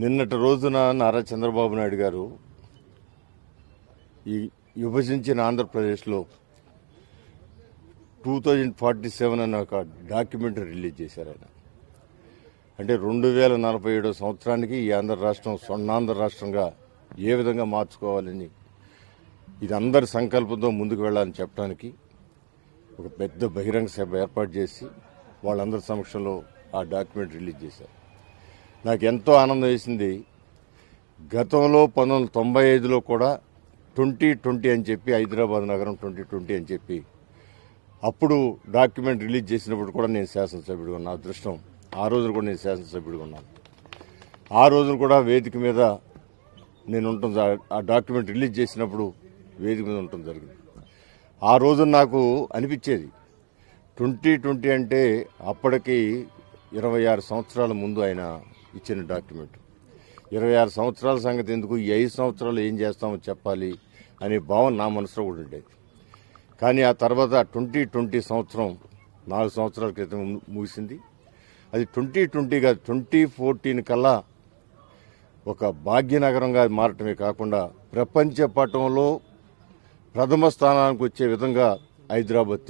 నిన్నటి రోజున నారా చంద్రబాబు నాయుడు గారు ఈ విభజించిన ఆంధ్రప్రదేశ్లో 2047 అనే ఒక డాక్యుమెంటరీ రిలీజ్ చేశారు ఆయన. అంటే 2047 సంవత్సరానికి ఈ ఆంధ్ర రాష్ట్రం స్వర్ణాంధ్ర రాష్ట్రంగా ఏ విధంగా మార్చుకోవాలని, ఇది అందరి సంకల్పంతో ముందుకు వెళ్ళాలని చెప్పడానికి ఒక పెద్ద బహిరంగ సభ ఏర్పాటు చేసి వాళ్ళందరి సమక్షంలో ఆ డాక్యుమెంటరీ రిలీజ్ చేశారు. నాకు ఎంతో ఆనందం వేసింది. గతంలో 1995లో కూడా 2020 అని చెప్పి, హైదరాబాద్ నగరం 2020 అని చెప్పి అప్పుడు డాక్యుమెంట్ రిలీజ్ చేసినప్పుడు కూడా నేను శాసనసభ్యుడిగా ఉన్నా. అదృష్టం ఆ రోజున కూడా నేను శాసనసభ్యుడిగా ఉన్నాను. ఆ రోజున కూడా వేదిక మీద నేను ఉంటుంది. ఆ డాక్యుమెంట్ రిలీజ్ చేసినప్పుడు వేదిక మీద ఉండటం జరిగింది. ఆ రోజున నాకు అనిపించేది 2020 అంటే అప్పటికి 26 సంవత్సరాల ముందు ఆయన ఇచ్చిన డాక్యుమెంట్. 26 సంవత్సరాల సంగతి ఎందుకు, ఈ 5 సంవత్సరాలు ఏం చేస్తామో చెప్పాలి అనే భావన నా మనసులో కూడా ఉండేది. కానీ ఆ తర్వాత 2020 సంవత్సరం 4 సంవత్సరాల క్రితం ముగిసింది. అది 2020 కాదు, 2014 కల్లా ఒక భాగ్యనగరంగా మారటమే కాకుండా ప్రపంచ పటంలో ప్రథమ స్థానానికి వచ్చే విధంగా హైదరాబాద్